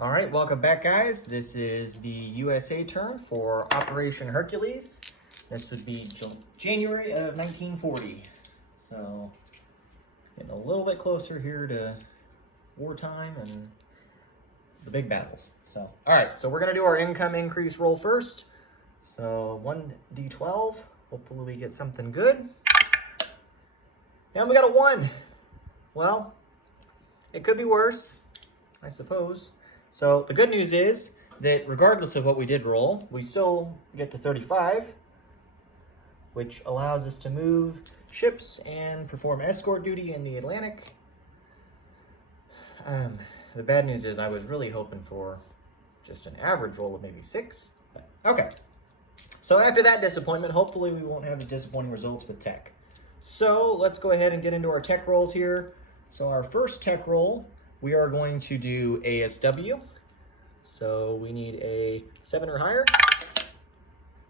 All right, welcome back, guys. This is the USA term for Operation Hercules. This would be January of 1940. So, getting a little bit closer here to wartime and the big battles. So, all right, so we're gonna do our income increase roll first. So 1d12, hopefully we get something good. And we got a 1. Well, it could be worse, I suppose. So the good news is that regardless of what we did roll, we still get to 35, which allows us to move ships and perform escort duty in the Atlantic. The bad news is I was really hoping for just an average roll of maybe 6. Okay. So after that disappointment, hopefully we won't have as disappointing results with tech. So let's go ahead and get into our tech rolls here. So our first tech roll, we are going to do ASW. So we need a 7 or higher.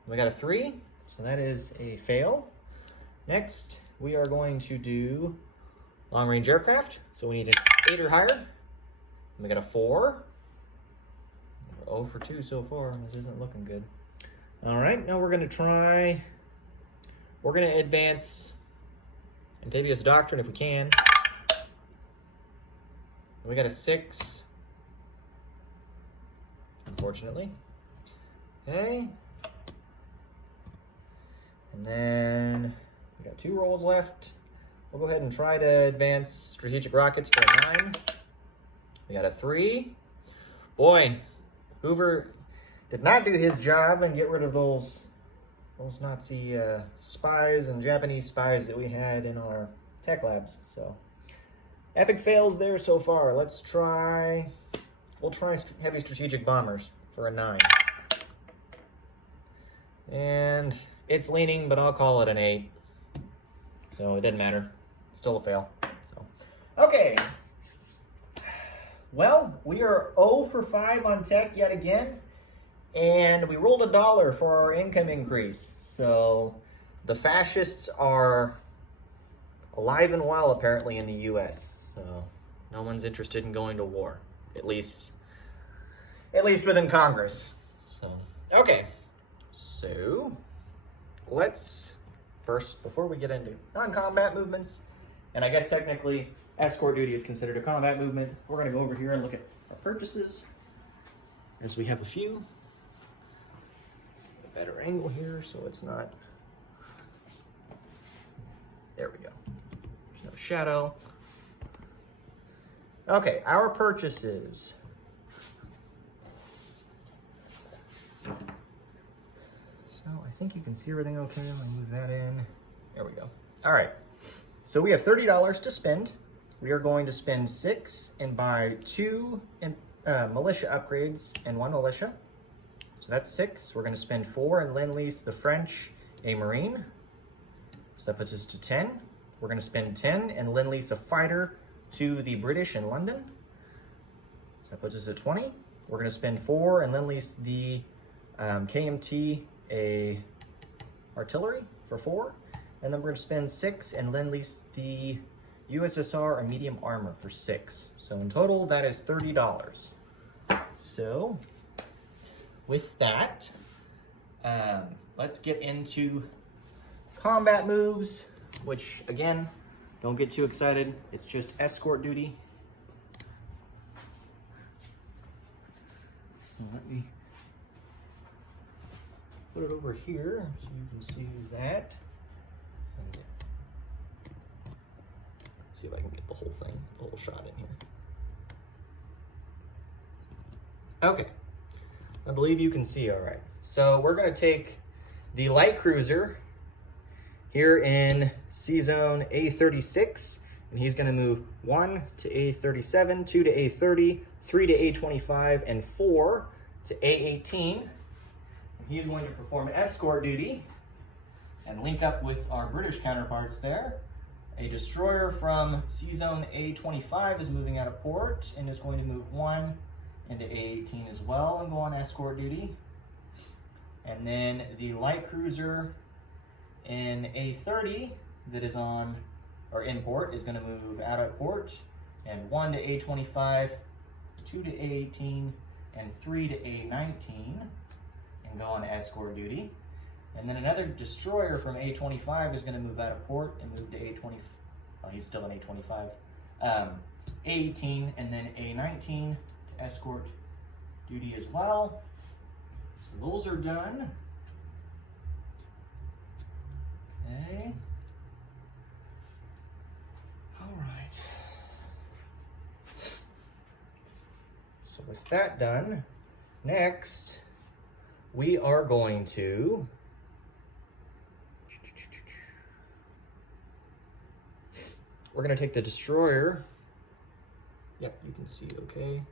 We got a 3, so that is a fail. Next, we are going to do long-range aircraft. So we need an 8 or higher. We got a 4. We're 0 for 2 so far. This isn't looking good. All right, now we're going to advance amphibious doctrine if we can. We got a 6, unfortunately. Okay. And then we got 2 rolls left. We'll go ahead and try to advance strategic rockets for a 9. We got a 3. Boy, Hoover did not do his job and get rid of those Nazi spies and Japanese spies that we had in our tech labs. So epic fails there so far. We'll try heavy strategic bombers for a 9. And it's leaning, but I'll call it an 8. So it didn't matter. It's still a fail. So, okay. Well, we are 0 for 5 on tech yet again. And we rolled $1 for our income increase. So the fascists are alive and well apparently in the US. So no one's interested in going to war, at least within Congress. So, okay. So let's first, before we get into non-combat movements, and I guess technically escort duty is considered a combat movement, we're going to go over here and look at our purchases, as we have a few. A better angle here so it's not, there we go. There's no shadow. Okay, our purchases. So I think you can see everything okay. Let me move that in. There we go. All right. So we have $30 to spend. We are going to spend 6 and buy 2 militia upgrades and 1 militia. So that's 6. We're going to spend 4 and lend-lease the French a Marine. So that puts us to 10. We're going to spend 10 and lend-lease a fighter to the British in London. So that puts us at 20. We're going to spend 4 and lend-lease the KMT a artillery for 4. And then we're going to spend 6 and lend-lease the USSR a medium armor for 6. So in total, that is $30. So with that, let's get into combat moves, which again, don't get too excited. It's just escort duty. Let me put it over here so you can see that. Let's see if I can get the whole thing, the whole shot in here. Okay, I believe you can see all right. So we're going to take the light cruiser here in C-Zone A36, and he's going to move 1 to A37, 2 to A30, 3 to A25, and 4 to A18. He's going to perform escort duty and link up with our British counterparts there. A destroyer from C-Zone A25 is moving out of port and is going to move 1 into A18 as well and go on escort duty. And then the light cruiser in A30 that is on, or in port, is going to move out of port, and 1 to A25 2 to A18, and 3 to A19, and go on escort duty. And then another destroyer from A25 is going to move out of port and move to A20. Oh, he's still in A25. A18 and then A19 to escort duty as well. So those are done. Okay. All right. So with that done, next we are going to take the destroyer. Yep, you can see it okay.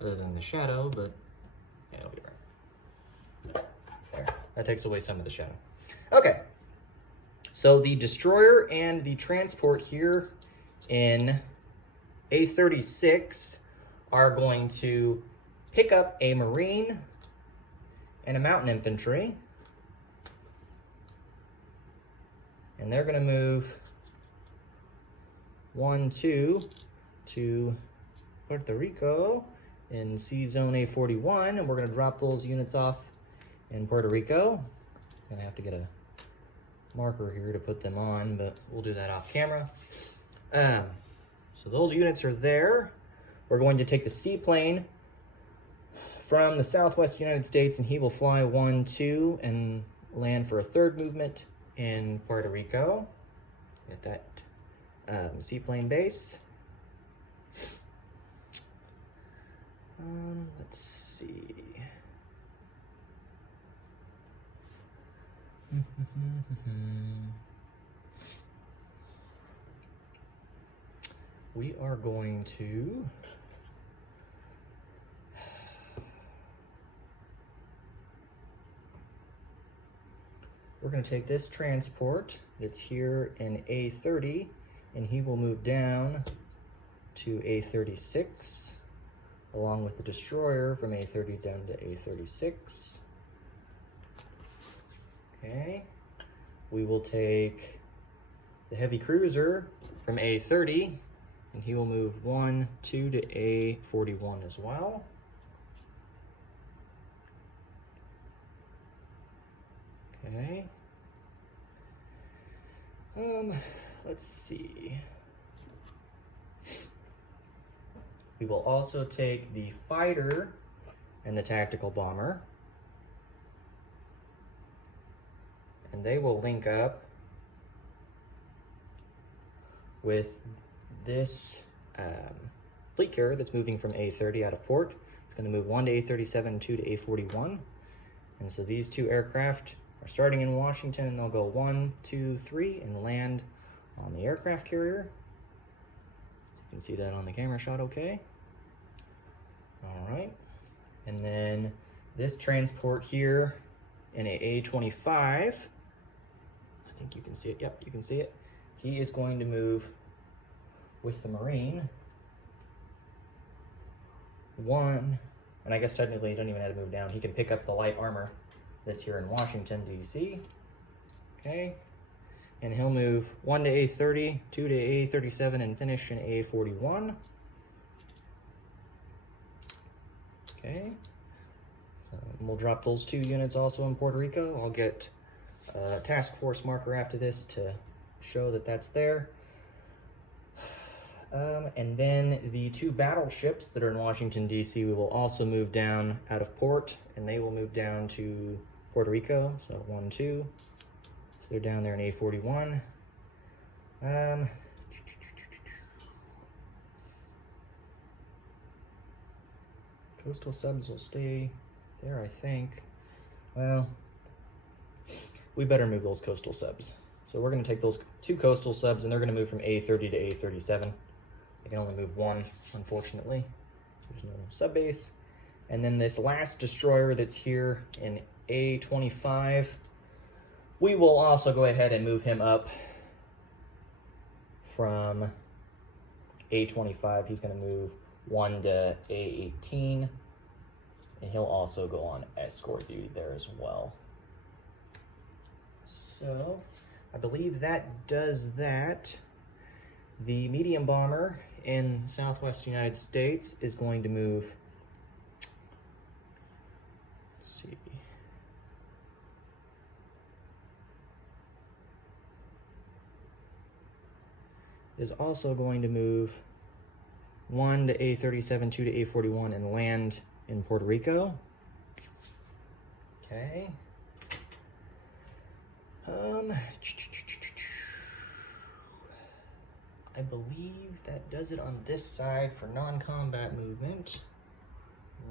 Other than the shadow, but yeah, it'll be right. There, that takes away some of the shadow. Okay, so the destroyer and the transport here in A36 are going to pick up a Marine and a mountain infantry. And they're gonna move 1, 2 to Puerto Rico in C Zone A41, and we're gonna drop those units off in Puerto Rico. Gonna have to get a marker here to put them on, but we'll do that off camera. So those units are there. We're going to take the seaplane from the Southwest United States, and he will fly 1, 2 and land for a third movement in Puerto Rico at that seaplane base. Let's see. We are going to take this transport that's here in A30, and he will move down to A36 along with the destroyer from A30 down to A36. Okay, we will take the heavy cruiser from A30, and he will move 1, 2 to A41 as well. Okay. Let's see. We will also take the fighter and the tactical bomber, and they will link up with this fleet carrier that's moving from A30 out of port. It's going to move 1 to A37 and 2 to A41. And so these two aircraft are starting in Washington, and they'll go 1, 2, 3 and land on the aircraft carrier. You can see that on the camera shot okay. All right. And then this transport here in a A25, I think you can see it. Yep, you can see it. He is going to move with the Marine 1, and I guess technically you don't even have to move down. He can pick up the light armor that's here in Washington, D.C. Okay, and he'll move 1 to A30, 2 to A37, and finish in A41. Okay, and we'll drop those 2 units also in Puerto Rico. I'll get a task force marker after this to show that that's there. And then the 2 battleships that are in Washington, D.C. we will also move down out of port, and they will move down to Puerto Rico. So 1, 2. So they're down there in A41. Coastal subs will stay there, I think. Well, we better move those coastal subs. So we're going to take those 2 coastal subs, and they're going to move from A30 to A37. They can only move 1, unfortunately. There's no sub base. And then this last destroyer that's here in A25, we will also go ahead and move him up from A25. He's going to move 1 to A18, and he'll also go on escort duty there as well. So I believe that does that. The medium bomber in Southwest United States is going to move, let's see, is also going to move 1 to A37, 2 to A41, and land in Puerto Rico. Okay. I believe that does it on this side for non-combat movement.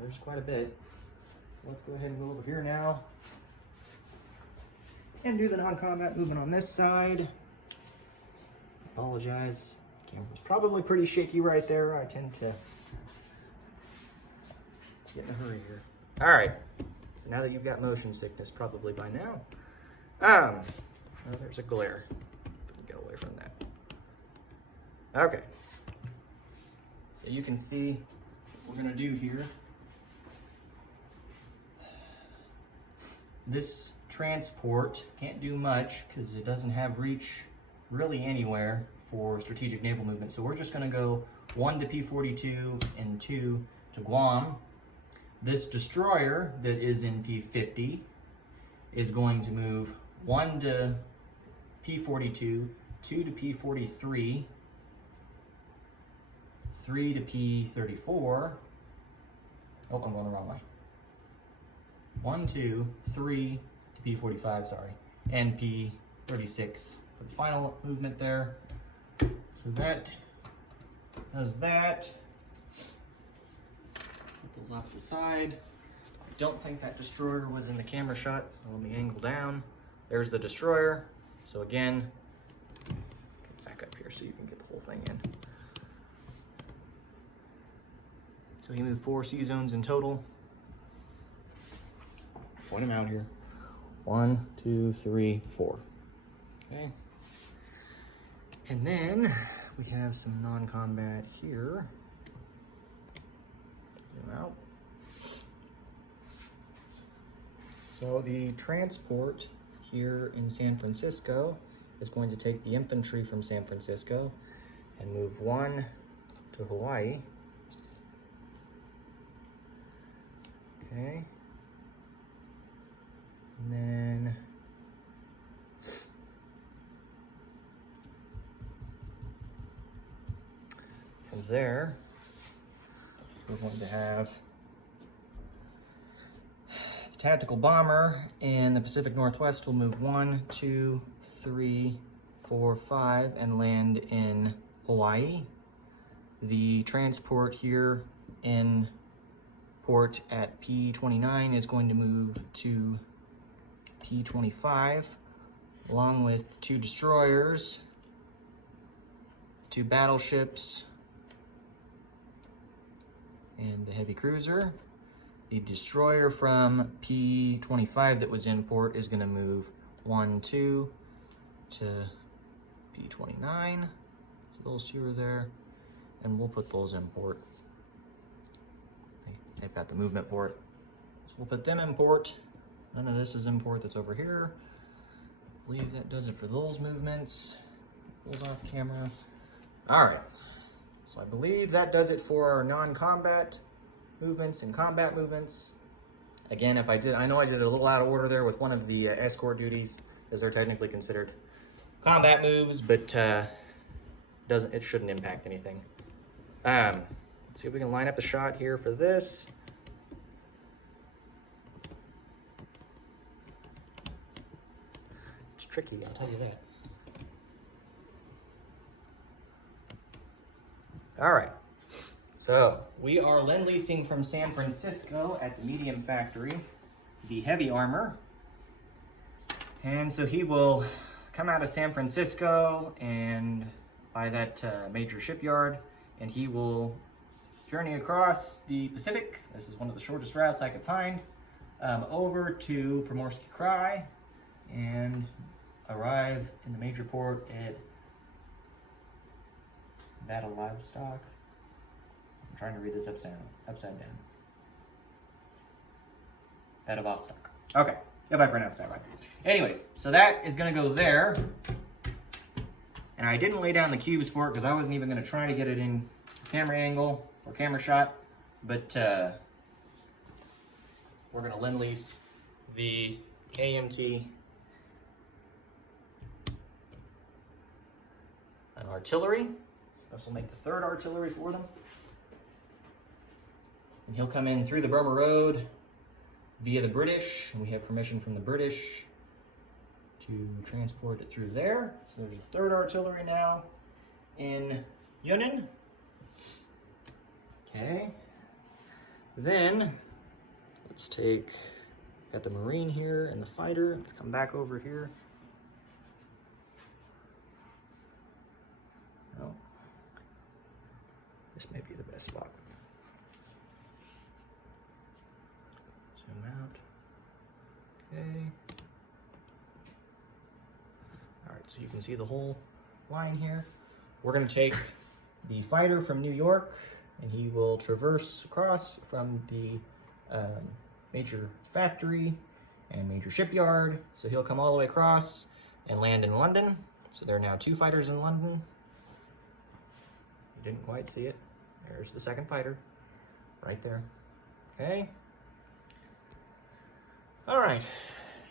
There's quite a bit. Let's go ahead and go over here now and do the non-combat movement on this side. Apologize. Camera's probably pretty shaky right there. I tend to get in a hurry here. All right. So now that you've got motion sickness probably by now. Oh, there's a glare. Get away from that. Okay. So you can see what we're going to do here. This transport can't do much because it doesn't have reach really anywhere for strategic naval movement. So we're just going to go 1 to P42 and 2 to Guam. This destroyer that is in P50 is going to move 1 to P42, 2 to P43, 3 to P34. Oh, I'm going the wrong way. 1, 2, 3 to P45, sorry, and P36 for the final movement there. So that does that. Put those off to the side. I don't think that destroyer was in the camera shot, so let me angle down. There's the destroyer. So again, back up here so you can get the whole thing in. So he moved 4 sea zones in total. Point them out here. 1, 2, 3, 4. Okay. And then we have some non-combat here. Zoom out. So the transport here in San Francisco is going to take the infantry from San Francisco and move 1 to Hawaii. Okay. And then from there, we're going to have the tactical bomber in the Pacific Northwest will move 1, 2, 3, 4, 5 and land in Hawaii. The transport here in port at P29 is going to move to P25 along with 2 destroyers, 2 battleships, and the heavy cruiser. The destroyer from P25 that was in port is going to move 1, 2 to P29. So those 2 are there, and we'll put those in port. They've got the movement for it. So we'll put them in port. None of this is in port that's over here. I believe that does it for those movements. Pulls off camera. All right. So I believe that does it for our non-combat movements and combat movements. Again, if I know I did it a little out of order there with one of the escort duties, as they're technically considered combat moves, but it shouldn't impact anything. Let's see if we can line up the shot here for this. It's tricky, I'll tell you that. All right, so we are lend-leasing from San Francisco at the medium factory, the heavy armor. And so he will come out of San Francisco and by that major shipyard, and he will journey across the Pacific. This is one of the shortest routes I could find, over to Primorsky Krai and arrive in the major port at Battle Livestock. I'm trying to read this upside down. Vladivostok. Okay, if I pronounce that right. Anyways, so that is going to go there. And I didn't lay down the cubes for it because I wasn't even going to try to get it in camera angle or camera shot, but we're gonna lend lease the AMT an artillery. This will make the third artillery for them. And he'll come in through the Burma Road via the British, and we have permission from the British to transport it through there. So there's a third artillery now in Yunnan. Okay. Then let's got the Marine here and the fighter. Let's come back over here. Oh, this may be the best spot. Zoom out. Okay. All right, so you can see the whole line here. We're going to take the fighter from New York, and he will traverse across from the major factory and major shipyard. So he'll come all the way across and land in London. So there are now 2 fighters in London. You didn't quite see it. There's the second fighter right there. Okay. All right.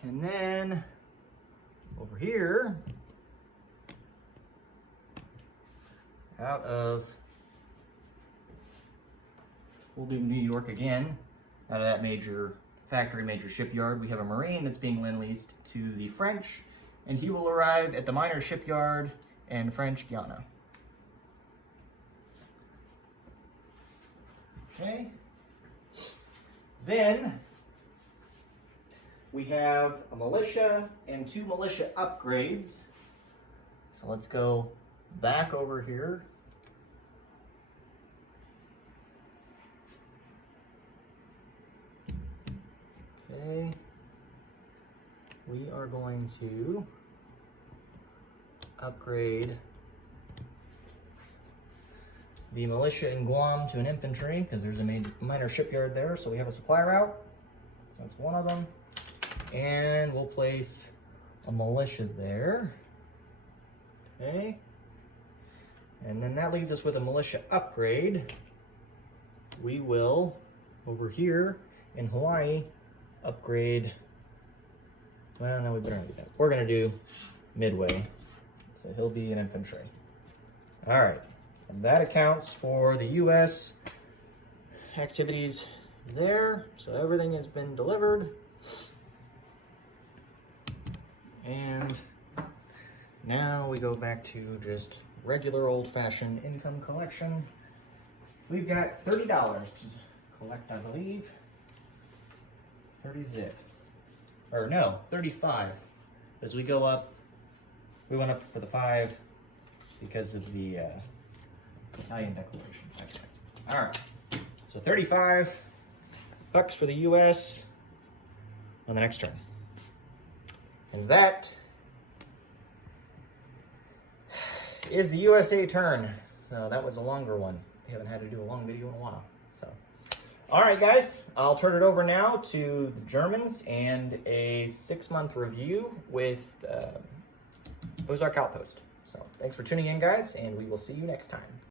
And then over here, out of, we'll do New York again, out of that major factory, major shipyard, we have a Marine that's being lend-leased to the French, and he will arrive at the minor shipyard in French Guiana. Okay. Then we have a militia and 2 militia upgrades. So let's go back over here. Okay. We are going to upgrade the militia in Guam to an infantry because there's a minor shipyard there, so we have a supply route. So that's one of them. And we'll place a militia there. Okay. And then that leaves us with a militia upgrade. We will, over here in Hawaii, upgrade, well, no, we better not do that. We're gonna do Midway. So he'll be an infantry. All right. And that accounts for the US activities there. So everything has been delivered. And now we go back to just regular old-fashioned income collection. We've got $30 to collect, I believe. 30 zip. Or no, 35. As we go up, we went up for the 5 because of the Italian Declaration. Okay. All right, so 35 bucks for the US on the next turn. And that is the USA turn. So that was a longer one. We haven't had to do a long video in a while. So, all right, guys, I'll turn it over now to the Germans and a 6-month review with Ozark Outpost. So thanks for tuning in, guys, and we will see you next time.